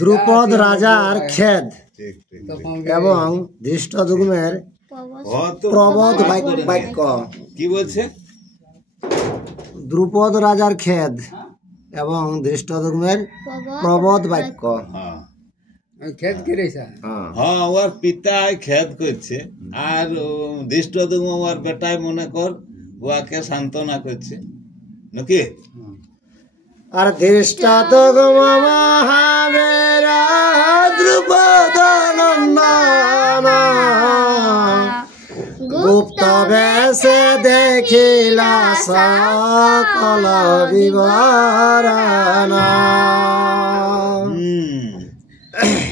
দ্রুপদ রাজার খেদ এবং ধৃষ্টদ্যুম্নের প্রবোধ বাক্য। কি বলছে? দ্রুপদ রাজার খেদ এবং ধৃষ্টদ্যুম্নের প্রবোধ বাক্য। খেদ করেছে, হ্যাঁ, ওর পিতায় খেদ করছে আর ধৃষ্টদ্যুম্ন ওর বেটায় মনে কর ওকে সান্ত্বনা করছে নাকি? আর ধৃষ্টদ্যুম্ন মহাবীর দ্রুপদ নন্দন গুপ্ত বেশে দেখিলা সকল বিবরণ।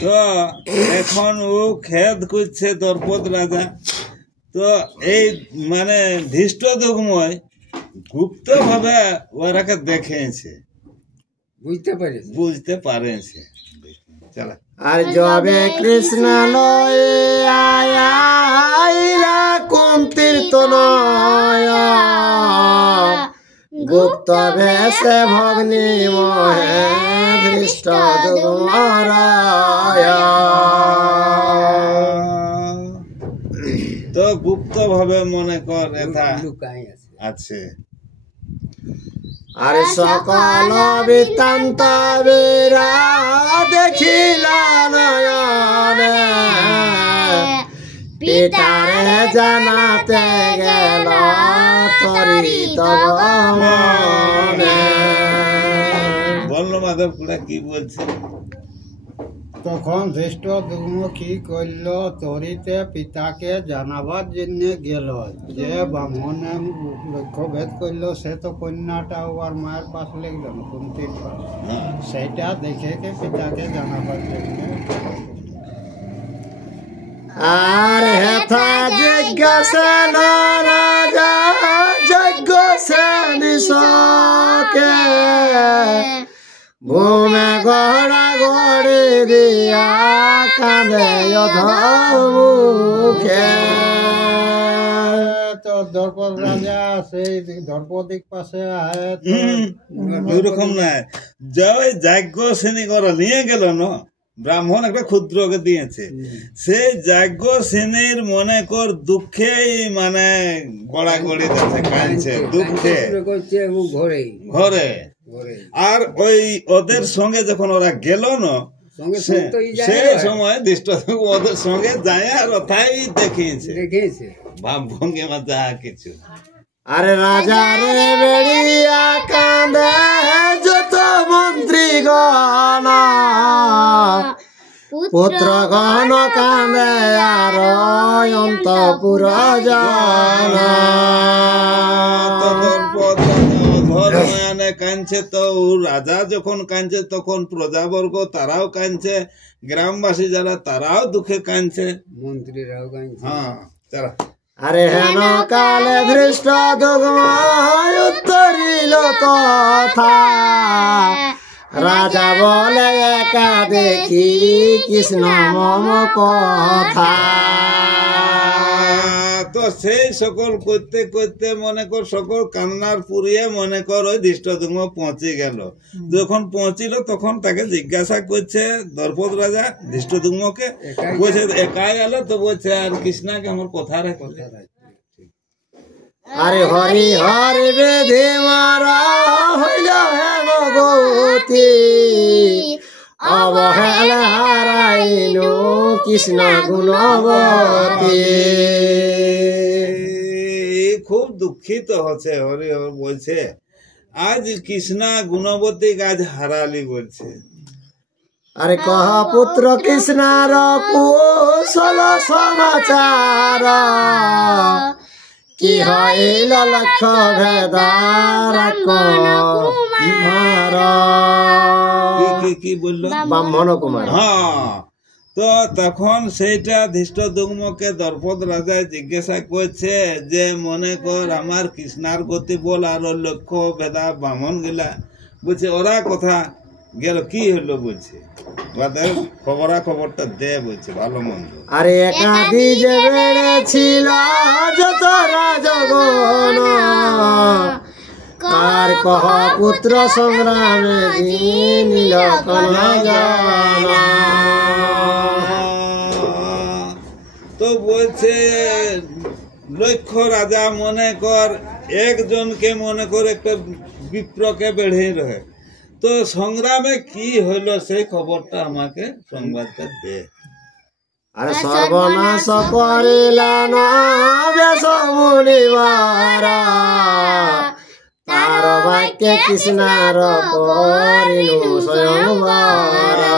তো এখন ও খেদ করছে দ্রৌপদ রাজা। তো এই মানে ধৃষ্টদ্যুম্নই গুপ্ত ভাবে ওরাকে দেখেছে, বুঝতে পারেছে। চলো। আর যবে কৃষ্ণ লইয়া কুন্তীর তনয় গুপ্ত বেশে ভগ্নী মহে ধৃষ্টদ্যুম্ন। তো গুপ্ত ভাবে মনে কর এটা আছে। আর সকল বৃত্তান্ত বীরা দেখিলা নয়নে পিতারে জানাতে গেল তরিত মনে। বললো মাধব কুড়া কি বলছে? তখন ধৃষ্টদ্যুম্ন কি করল, তরিতে পিতাকে জানাবার জন্য গেল। যে ব্রাহ্মণে লক্ষ্য ভেদ করলো সে তো কন্যাটা ওর মায়ের পাশ লেগল না, কুন্তীর পাশ, সেইটা দেখে কে পিতাকে জানাবার জন্য। আর হেথা জিজ্ঞাসেন রাজা যজ্ঞসেন সকে ভূমে গড়া গড়ি দিয়া কাঁদে মুখে। তো দ্রৌপদ রাজা সেই দ্রৌপদীর পাশে আয়। ওই রকম নাই, যাই যাজ্ঞ শ্রেণী করা নিয়ে গেল না, ব্রাহ্মণ একটা ক্ষুদ্রকে দিয়েছে, সেই যাজ্ঞ শ্রেণীর মনে কর দুঃখে মানে গড়াগড়ি যাচ্ছে, কাঁদছে দুঃখে ঘরে। আর ওই ওদের সঙ্গে যখন ওরা গেল না, সেই সময় ধৃষ্টদ্যুম্ন ওদের সঙ্গে যায় আর ওথাই দেখিয়েছে ভাব ভঙ্গিমা যা কিছু। আরে রাজা রে বেড়িয়া কাঁদে যত মন্ত্রীগণ, পুত্রগণ কাঁদে আর অন্তঃপুর জন। ধর্ময়ানে কাঁদছে, তো রাজা যখন কাঁদছে তখন প্রজাবর্গ তারাও কাঁদছে, গ্রামবাসী যারা তারাও দুঃখে কাঁদছে, মন্ত্রীরাও কাঁদছে। হ্যাঁ তারা। আরে হেন কালে ধৃষ্টদ্যুম্ন উত্তরিল তথা, রাজা বলে একা দেখি কৃষ্ণ মম কথা। তো সেই সকল করতে করতে মনে কর সকল কান্নার পুরিয়ে মনে কর ওই ধৃষ্টদ্যুম্ন পৌঁছে গেল। যখন পৌঁছিল তখন তাকে জিজ্ঞাসা করছে দ্রৌপদ রাজা ধৃষ্টদ্যুম্নকে, বলছে একাই গেল, তো বলছে আর কৃষ্ণাকে আমার কথা রেখে। আরে হরি হরি বেধে মারা হইল হেন গতি, অবহেলা হারাইনু কৃষ্ণ গুণবতী। খুব দুঃখিত হচ্ছে, হরি হরি বলছে আজ কৃষ্ণা গুণবতী আজ হারালি বলছে। আরে কহ পুত্র কৃষ্ণার কুশল সমাচার, কি হইল লক্ষ্য ভেদার কোন কুমার। কি বললো? ব্রাহ্মণ কুমার। হ্যাঁ, তো তখন সেইটা ধৃষ্টদ্যুম্নকে দ্রৌপদ রাজা জিজ্ঞাসা করছে যে মনে কর আমার কৃষ্ণার গতি বল আর লক্ষ্য ভেদা ব্রাহ্মণ গেলা, বলছে ওরা কথা গেল কি হলো, বলছে খবরটা দে, বলছে ভালো মন্দ। আরে একাদি যে বেড়েছিল যত রাজগণ, আর কহ পুত্র সংগ্রামে জিনিল কোন জানা। তো বলছে লক্ষ্য রাজা মনে কর একজনকে মনে কর একটা বিপ্রকে বেড়ে রহে, তো সংগ্রামে কি হইল সেই খবরটা আমাকে সংবাদটা দে। আরে সর্বনাশ করিলেন বেশ মুনিবারা, তার বাক্যে কৃষ্ণার করিলু স্বয়ংবরা।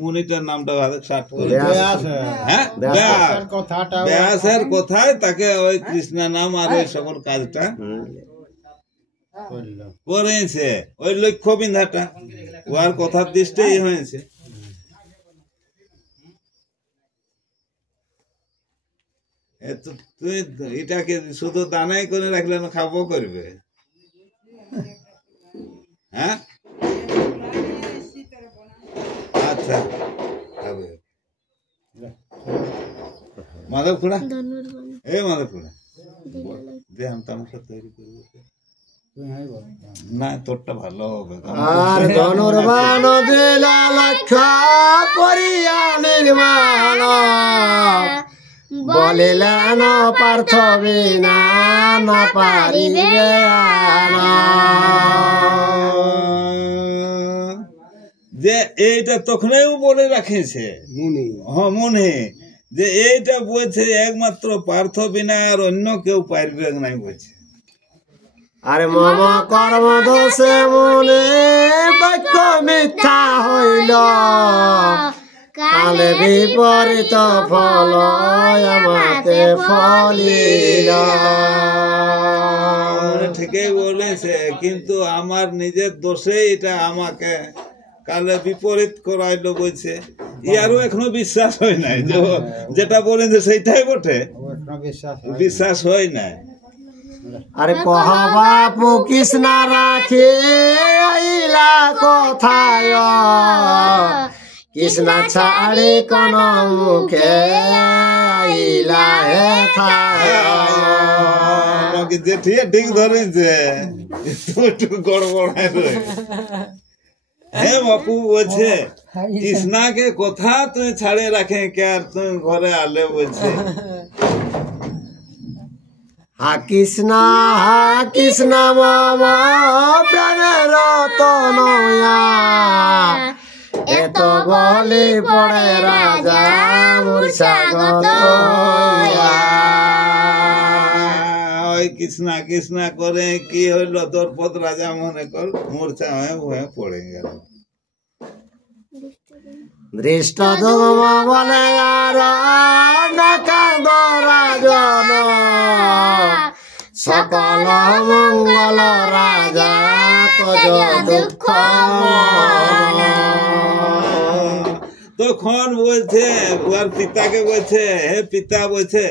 মুনিটার নামটা শার্ট করে ব্যাস, হ্যাঁ ব্যাসের কথাটা ব্যাসের কথায় তাকে ওই কৃষ্ণ নাম আর ওই সকল কাজটা করল। করেছে, ওই লক্ষ্য বিন্ধাটা ওর কথার দৃষ্টিই হয়েছে। তুই এটাকে শুধু দানাই করে রাখলে না খাবো করবে? হ্যাঁ আচ্ছা খাবে। মাধব খুড়া, এই মাধব খুড়া দে আমি তামাশা তৈরি করবো। না তোরটা ভালো হবে। আর ধনুর্বাণ দিলা লক্ষ্য করিয়া নির্মাণ, বলিলেন পার্থ বিনা না পারিবে আনা। যে এইটা তখনও বলে রাখেছে মুনি হ্যাঁ মনে, যে এইটা বলছে একমাত্র পার্থ বিনা আর অন্য কেউ পারবে নাই বলছে। আরে মম কর্ম দোষে মনে বাক্য মিথ্যা হইল, কালে বিপরীত ফল আমাতে ফলিল। ঠিকই বলেছে, কিন্তু আমার নিজের দোষে এটা আমাকে কালে বিপরীত করাইলো বলছে। ইয়ারও এখনো বিশ্বাস হয় নাই, যেটা বলেন যে সেইটাই বটে, বিশ্বাস হয় নাই। আরে কহ বাপু কৃষ্ণ রাখি আইলা কোথায়, কৃষ্ণ ছাড়ি কোন মুখে আইলা হেথায়। যে ঠিক ধরেছে, একটু গড়বড় হ্যাঁ বাপু বলছে কৃষ্ণাকে কথা তুই ছাড়ে রাখে কে আর তুই ঘরে আলে বলছে। হা কৃষ্ণ মম প্রাণের রতনয়া, এত বলি পড়ে রাজা মূর্ছাগত হইয়া। ওই কৃষ্ণা কৃষ্ণা করে কি হইল, দ্রৌপদ রাজা মনে কর মূর্ছা হয়ে ভয়ে পড়ে গেল। দৃষ্ট দুম বলে আর কাঁদ রাজন, সকল মঙ্গল রাজা তজ দুঃখ। তখন বলছে ওর পিতাকে বলছে, হে পিতা বলছে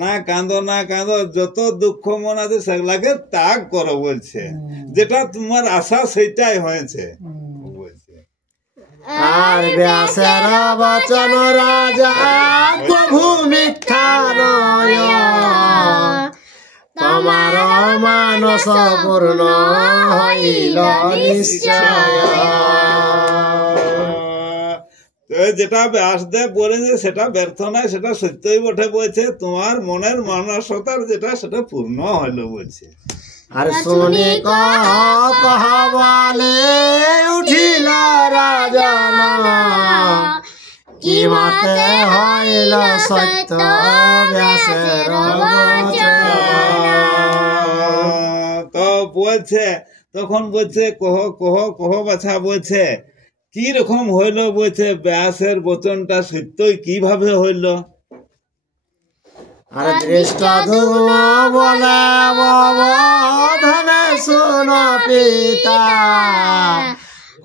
না কাঁদো না কাঁদো, যত দুঃখ মন আছে সেগুলাকে ত্যাগ করো বলছে, যেটা তোমার আশা সেটাই হয়েছে বলছে। আর ব্যাসের বচন রাজা প্রভু মিথ্যা নয়, তোমার মানস পূর্ণ হইল নিশ্চয়। যেটা ব্যাসদেব বলেছে সেটা ব্যর্থ নয়, সেটা সত্যই বটে বলছে, তোমার মনের মানসতার যেটা সেটা পূর্ণ হইল বলছে। আর শুনি কহ বলে উঠিল রাজন, কি মতে হইল সত্য ব্যাসের বচন। তো বলছে তখন বলছে কহ কহ কহ বাছা বলছে কি রকম হইল বলছে, ব্যাসের বচনটা সত্যই কিভাবে হইল। আর দৃষ্ট দুগ্ম বলে ধনে শুন পিতা,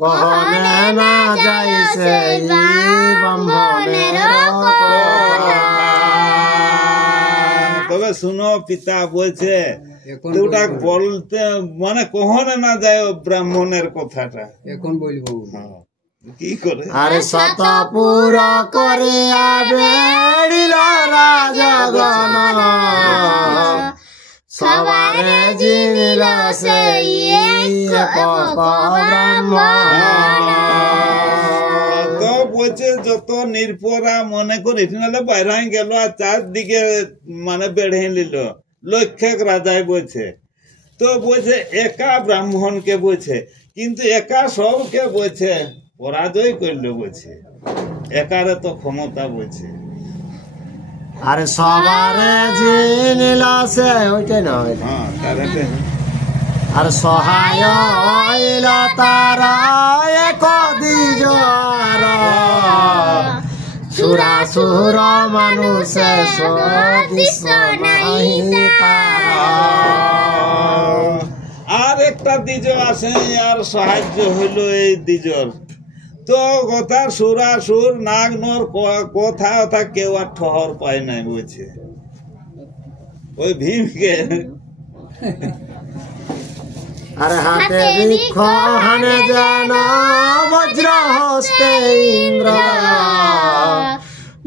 কহনে না যাইছে ব্রাহ্মণের কথা। তবে শুনো পিতা বলছে ওটা বলতে মানে কহনে না যায় ব্রাহ্মণের কথাটা। এখন বলবো হ্যাঁ কি করে আরে শত পুর করিয়া বেড়িল রাজগণ সবারে জিনিল সেই ব্রাহ্মণ। তো বলছে যত নির্পরা মনে করি নাহলে বাইরে গেল আর চারদিকে মানে বেড়ে নিল লক্ষক রাজায় বলছে। তো বলছে একা ব্রাহ্মণকে বলছে, কিন্তু একা সবকে বলছে পরাজয় করলো বলছে, একারে তো ক্ষমতা বলছে। আরে সবারে জিনিল সে ওইটাই না, হ্যাঁ তাহলে আর সহায় হইল তারা এক দ্বিজর সুরাসুর মানুষে সদৃশ নাহি তারা। আর একটা দ্বিজ আছে, আর সাহায্য হইল এই দ্বিজর। তো কথা সুরাসুর নাগ নর কথা কথা কেউ আর ঠহর পায় নাই বলছে ওই ভীমকে। আর হাতে বৃক্ষ হানে যেন বজ্র হস্তে ইন্দ্র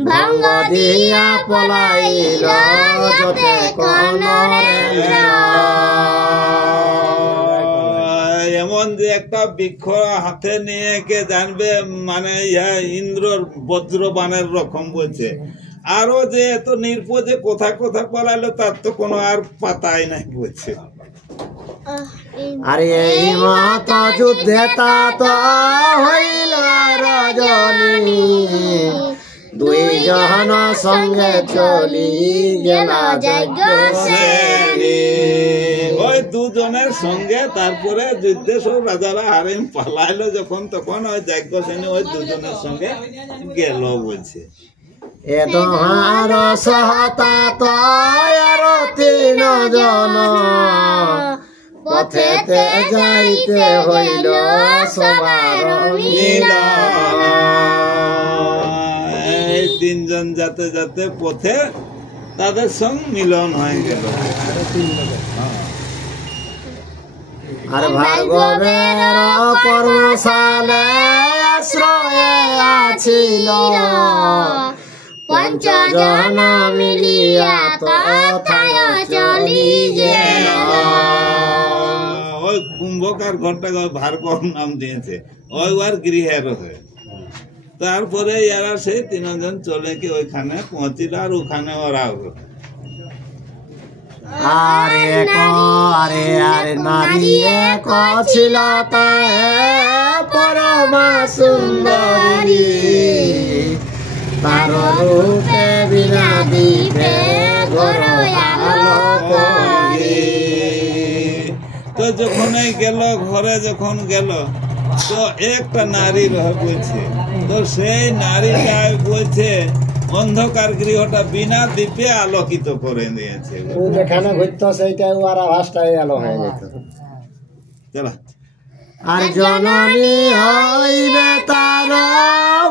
ভঙ্গ দিয়া পলাইল যতে কনরেন্দ্র। এমন যে একটা বৃক্ষ হাতে নিয়ে কে জানবে মানে ইন্দ্রর বজ্রবানের রকম বলছে। আরো যে এত নির্পজে কথা কথা পলাইলো তার তো কোনো আর পাতাই নাই বলছে। আরে এই মত যুদ্ধে তা হইল রজনী দুই জন সঙ্গে চলি গেল যজ্ঞ শ্রেণী। ওই দুজনের সঙ্গে তারপরে যুদ্ধে সব রাজারা হারিম পালাইলো যখন, তখন ওই যজ্ঞ শ্রেণী ওই দুজনের সঙ্গে গেল বলছে। এ দোহার সহতা তয়ার তিন জন পথেতে যাইতে হইল সবার মিলন। এই তিনজন যাতে যাতে পথে তাদের সঙ্গে মিলন হয়ে গেল। আর ভার্গবের কর্মশালে আশ্রয়ে আছিল পঞ্চজন মিলিয়া তথায় চলি গেল। ওই কুম্ভকার ঘরটাকে ভার্গব নাম দিয়েছে, ওই আর গৃহের হয়ে। তারপরে এরা সেই তিনজন চলে কি ওইখানে পৌঁছিল, আর ওখানে ওরা আরে আরে আরে নারী এক ছিল তাই পরমা সুন্দরী তার রূপে বিনা দীপে তো যখন গেল ঘরে, যখন গেল তো একটা নারী বলছে, তো সেই নারীটা বলছে অন্ধকার গৃহটা বিনা দীপে আলোকিত করে দিয়েছে। যেখানে ঘুরতো সেইটাই আর আভাসটাই আলো হয়ে যেত। চলা আর জননী হইবে তার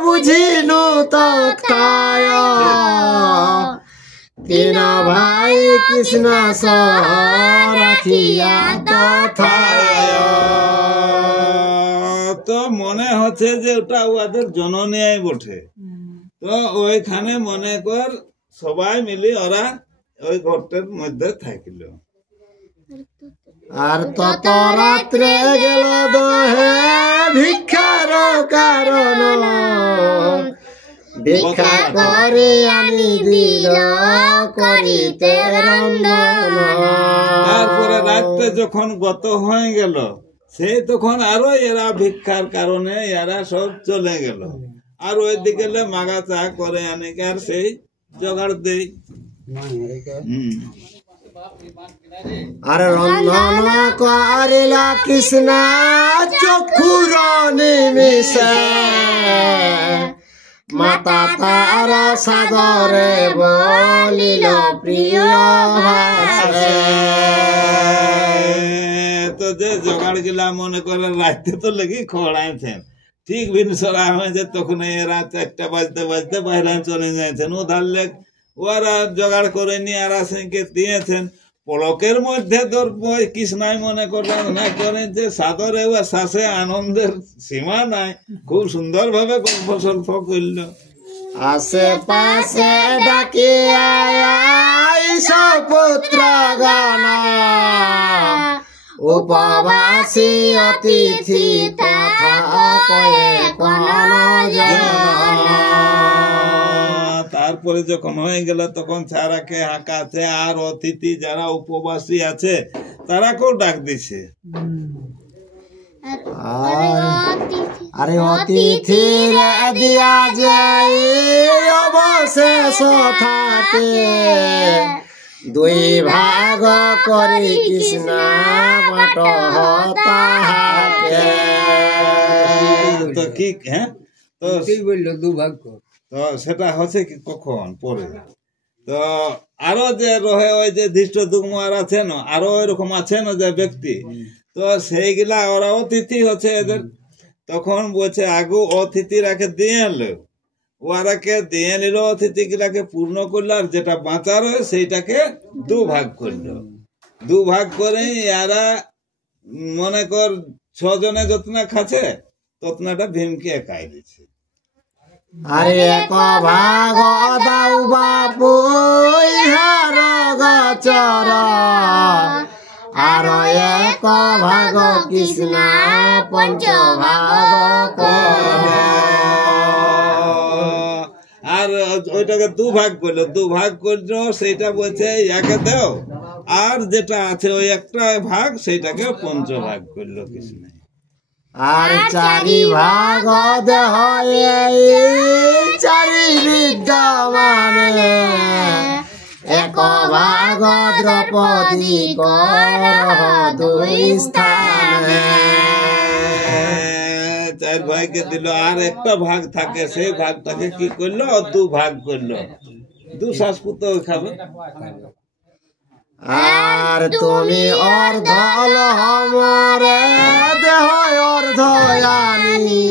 বুঝিনু তথায় তিন ভাই কৃষ্ণ সহ রাখিয়া তথায়। তো মনে হচ্ছে যে ওটা ওদের জননী বটে। তো ওইখানে মনে কর সবাই মিলে ওরা ওই ঘরটার মধ্যে থাকিল। আর তত রাত্রে গেল দহে ভিক্ষার কারণ ভিক্ষা করে আনি দিল করিতে রন্ধন। তারপরে রাত্রে যখন গত হয়ে গেল, সেই তখন আরো এরা ভিক্ষার কারণে এরা সব চলে গেল। আর ওই দিকে মাগা চা করে আনে আর সেই জোগাড় দেই। আর রন্ধন করিলা কৃষ্ণ চক্ষুর নিমিষে মাতা তার সাদরে বলিল প্রিয় ভাষে। তো যে জোগাড় গিলা মনে করে রাতে তো লেগে খড়াইছেন, ঠিক বিনসরা হয়েছে তখন এরা 4টা বাজতে বাজতে বাইরে চলে যাচ্ছেন। ও ধারলে ওরা জোগাড় করে নিয়ে আর আসেনকে দিয়েছেন। পলকের মধ্যে তোর কৃষ্ণায় মনে কর রান্না করে যে সাদরে বা শ্বাসে আনন্দের সীমা নাই, খুব সুন্দর ভাবে গল্প সল্প করল। আশেপাশে ডাকি পুত্র গণ, উপবাসী অতিথি তথা কয়ে কোন তারপরে যখন হয়ে গেল তখন ছাড়াকে হাঁকাছে, আর অতিথি যারা উপবাসী আছে তারাকেও ডাক দিছে। আরে অতিথি দিয়া যাই অবশেষ থাকে, দুই ভাগ করি কৃষ্ণ বাট তাহাকে। তো কি হ্যাঁ, তো বললো দুভাগ কর। তো সেটা হচ্ছে কি কখন পরে। তো আরো যে রহে ওই যে ধৃষ্টদ্যুম্ন আর আছে না, আরো এরকম আছে না যে ব্যক্তি, তো সেইগুলা ওরা অতিথি হচ্ছে এদের। তখন বলছে আগু অতিথি রাখে দিয়ে এলো, ওরাকে দিয়ে নিল, অতিথি গুলাকে পূর্ণ করলো, আর যেটা বাঁচা রয়ে সেইটাকে দুভাগ করলো। দুভাগ করে এরা মনে কর 6 জনে যতনা খাচ্ছে ততনাটা ভীমকে একাই দিচ্ছে। আরে এক ভাগ দাও বাপু ইহার গচর, আর এক ভাগ কৃষ্ণ পঞ্চ ভাগ আর ওইটাকে দুভাগ করলো, দুভাগ করলো, সেইটা বলছে একে দাও, আর যেটা আছে ওই একটা ভাগ সেইটাকে পঞ্চভাগ করলো কৃষ্ণ। আর চারি ভাগ দেহ চারি বিদ্যমানে, এক ভাগ দ্রৌপদী কর দুই স্থানে। 4 ভাইকে দিল, আর একটা ভাগ থাকে সেই ভাগটাকে কি করলো, দুভাগ করলো, 2 শাসপুত খাবে। আর তুমি অর্ধ হমরে দেহ অর্ধ আনি,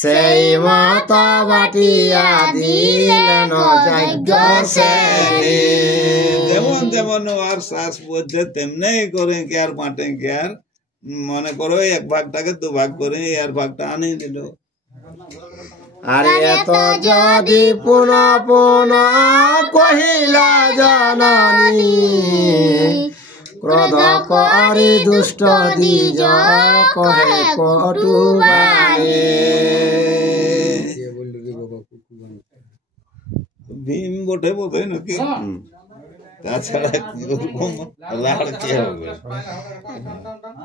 সেই মত বাটিয়া দিলেন যজ্ঞ সেনি। যেমন যেমন আর শ্বাস বলছে তেমনি করে কি আর বাঁটে কি আর মনে করো এক ভাগটাকে দুভাগ করে আর ভাগটা আনি দিল। আর এত যদি পুনঃ পুনঃ কহিলা জননী, ক্রোধ করি দুষ্ট দ্বিজ কহে কটু বাণী। ভীম বটে বোধ হয় নাকি, তাছাড়া ওরকম লাড় কে হবে।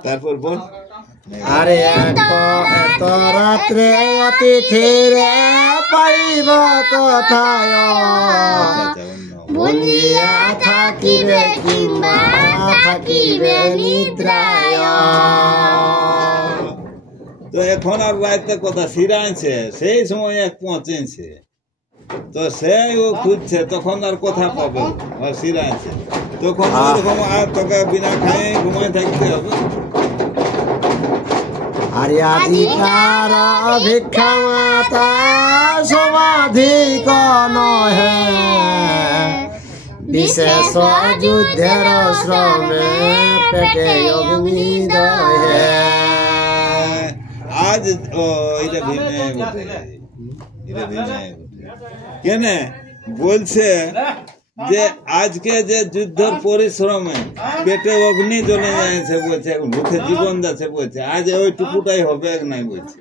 তারপর বল। আরে এত রাত্রে অতিথিরে পাইব কোথায়, বন্দিয়া থাকিবে কিংবা থাকিবে নিদ্রায়। তো এখন আর রাইতে কথা সিরাইছে, সেই সময় এক পৌঁছেছে, তো সে ও খুঁজছে, তখন আর কথা পাবে সিরাইছে, তখন ওরকম আর তোকে বিনা খাই ঘুমাই থাকতে হবে। আর আজিকার ভিক্ষা মাতা সমাধি নহে, বিশেষ যুদ্ধের শ্রমে পেটে অগ্নি দহে। আজ এটা ভীমে বটে, এটা ভীমে কেনে বলছে যে আজকে যে যুদ্ধের পরিশ্রমে পেটে অগ্নি জ্বলে যাচ্ছে বলছে, মুখে জীবন যাচ্ছে বলছে, আজ ওই টুকুটাই হবে নাই বলছে।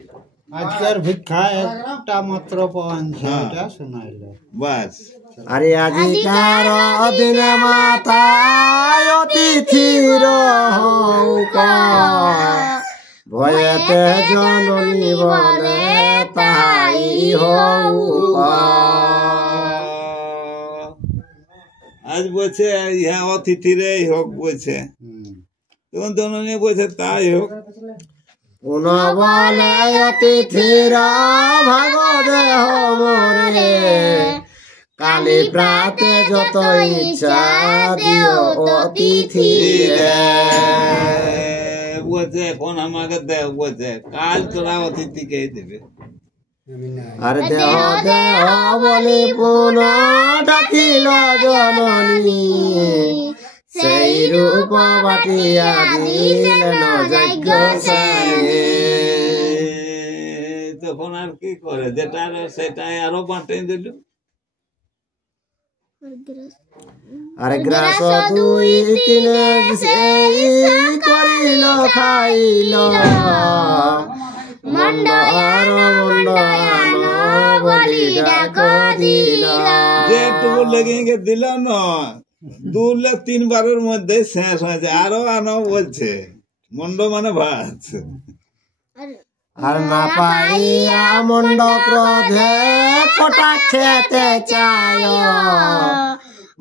আজকের ভিক্ষা একটা মাত্র পাওয়াছে, এটা শোনাইলো বাস। আরে আজিকার দিনে মাতা অতিথির ভয়েতে জননী বলে তাই হোক। আজ বলছে ইহা অতিথিরে হোক বলছে, তখন জননী বলছে তাই হোক। পুনঃ বলে অতিথির ভাগ দেহ মরে, কালী প্রাতে যত ইচ্ছা দিও অতিথি। বলছে এখন আমাকে দেখ, বলছে কাল তোরা অতিথিকে দেবে। আর দেহ দেহ বলি পুনঃ ডাকিল জননী, সেই রূপ বাটিয়া দিলেন যজ্ঞ সেনে। তখন আর কি করে, যেটা সেটাই আরো বাঁটে দিল। আর গ্রাস দুই তিনে সেই করিল খাইল, মন্ডয়ান মন্ডয়ান বলি ডাক দিল। যেটুকু লেগে দিল না, 2-3 বারের মধ্যে শেষ হয়েছে। আরো আনো বলছে, মন্ড মানে ভাত। আর না পাইয়া মন্ড ক্রোধে কটাক্ষেতে চায়,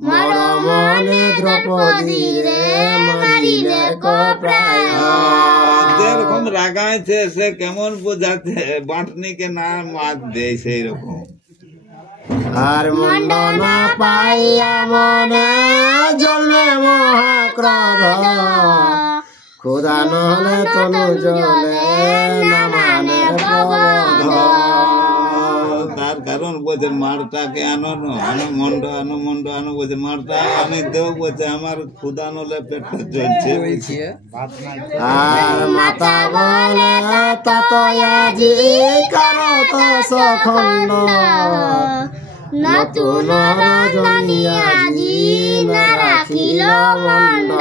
মর মনে দ্রৌপদী রে মারিলে প্রায়। যেরকম রাগাইছে সে কেমন বোঝাচ্ছে, বাঁটনিকে না মাত দেয় সেই রকম। আর মন্ড না পাইয়া মনে জন্মে মহাক্রোধ, ক্ষুধা নহলে তনু জলে না মানে প্রবোধ। তার কারণ বলছে মারটাকে আনো মন্ড আনো বলছে, মারটা আনি দেও বলছে, আমার ক্ষুধা নলে পেটটা চলছে। আর মাতা বলে ততয়াজি করো তো সখণ্ড, নতুন রজনী আজি না রাখিল মন্ড।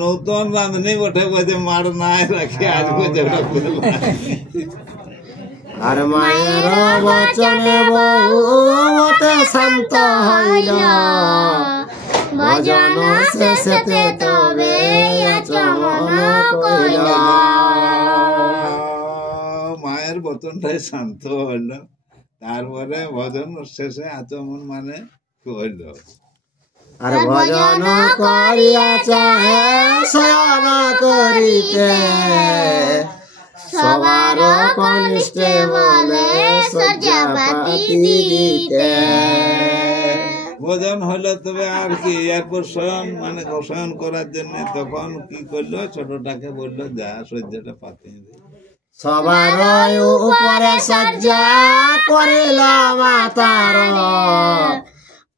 নতুন রাঁধনি বটে বলছে, মার নাই রাখি আজ বলছে ওটা খুললাম। আর মায়ের বচনে বহুতে শান্ত হইল, ভজন শেষে তবে আচমন কইল। মায়ের বচনটাই শান্ত হইল, তারপরে ভজন শেষে আচমন মানে কইল। আর ভজন করিয়া চাহে শয়ন করিতে, সবার কনিষ্ঠে বলে শয্যাপাতি দিতে। ভোজন হলো তবে আর কি, এরপর শয়ন মানে শয়ন করার জন্য তখন কি করলো, ছোটটাকে বললো যা শয্যাটা পাতিয়ে দে। সবার উপরে শয্যা করিল মাতার,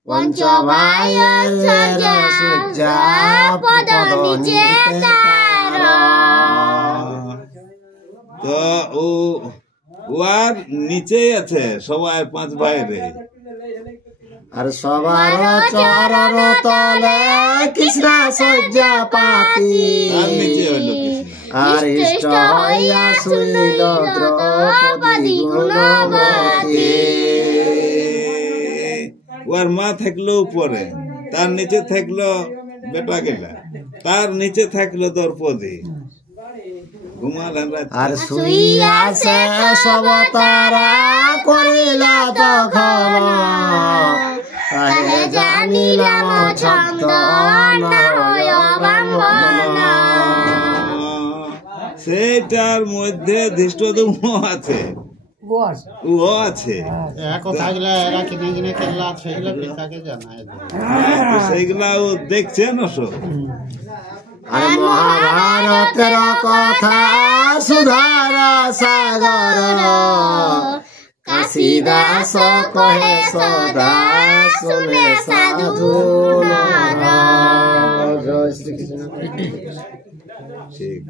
পঞ্চ ভাই শয্যা পদ নিচে তার। তো ও আর নিচেই আছে সবাই 5 ভাইরে। আর সবার চরণ তলে কৃষ্ণ শয্যা পাতি, তার নিচে হইলো কৃষ্ণ। আর ইষ্ট হইয়া শুনিল দ্রৌপদী গুণবতী। ওর মা থাকলো উপরে, তার নিচে থাকলো বেটা গেলা, তার নিচে থাকলো দ্রৌপদী। ঘুমালেন রাত। আর শুইয়া সে সব তারা করিল তখন, তাহে জানিলাম ছন্দ নারয় ব্রাহ্মণ। সেইটার মধ্যে ধৃষ্টদ্যুম্ন আছে, ও আছে। থাকলে এরা কিনে কিনে খেলা, সেগুলো পিতাকে জানায়। সেইগুলা ও দেখছে না সব। আর মহাভারতের কথা সুধার সাগর, কাশীদাস কহে সদা শুনে সাধু নর। জয় শ্রীকৃষ্ণ। ঠিক।